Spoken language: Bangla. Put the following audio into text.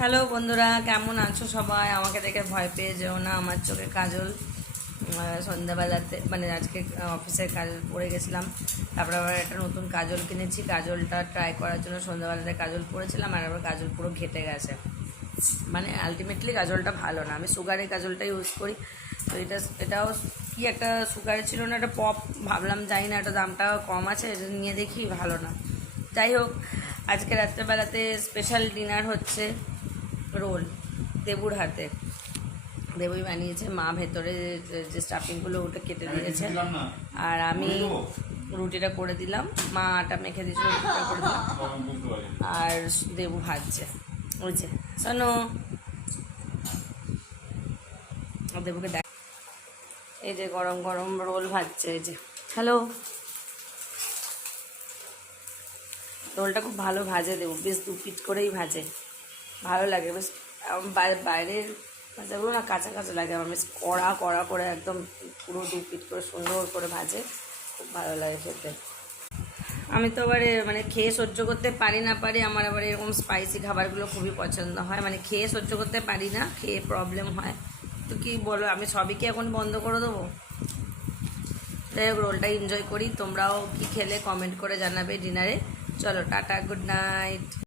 হ্যালো বন্ধুরা, কেমন আছো সবাই? আমাকে দেখে ভয় পেয়ে যেও না। আমার চোখে কাজল সন্ধ্যাবেলাতে মানে আজকে অফিসের কাজল পরে গেছিলাম। তারপরে আবার একটা নতুন কাজল কিনেছি। কাজলটা ট্রাই করার জন্য সন্ধ্যাবেলাতে কাজল পরেছিলাম, আর আবার কাজল পুরো ঘেটে গেছে। মানে আলটিমেটলি কাজলটা ভালো না। আমি সুগারের কাজলটা ইউজ করি। তো এটাও কি একটা সুগারের ছিল না, একটা পপ ভাবলাম, জানি না, একটা দামটা কম আছে, এটা নিয়ে দেখি, ভালো না। যাই হোক, আজকে রাত্রেবেলাতে স্পেশাল ডিনার হচ্ছে রোল দেবুর হাতে। দেবুই বানিয়েছে, মা ভেতরে যে স্টাফিংগুলো ওটা কেটে দিয়েছে, আর আমি রুটিটা করে দিলাম। মা আটা মেখে দিয়েছিল, রুটিটা করে দিলাম, আর দেবু ভাজছে। বুঝছে শোনো, দেবুকে দেখ, এই যে গরম গরম রোল ভাজছে। এই যে হ্যালো, রোলটা খুব ভালো ভাজে দেবু, বেশ দু পিট করেই ভাজে, ভালো লাগে বেশ। বাইরের ভাজাগুলো না কাঁচা কাঁচা লাগে আমার, বেশ কড়া কড়া করে একদম পুরো দু পিট করে সুন্দর করে ভাজে, খুব ভালো লাগে খেতে। আমি তো আবার মানে খেয়ে সহ্য করতে পারি না পারি, আমার আবার এরকম স্পাইসি খাবারগুলো খুবই পছন্দ হয়। মানে খেয়ে সহ্য করতে পারি না, খেয়ে প্রবলেম হয়। তো কি বলো, আমি সবই কি এখন বন্ধ করে দেবো? যাই হোক, রোলটা এনজয় করি। তোমরাও কি খেলে কমেন্ট করে জানাবে ডিনারে। চলো টাটা, গুড নাইট।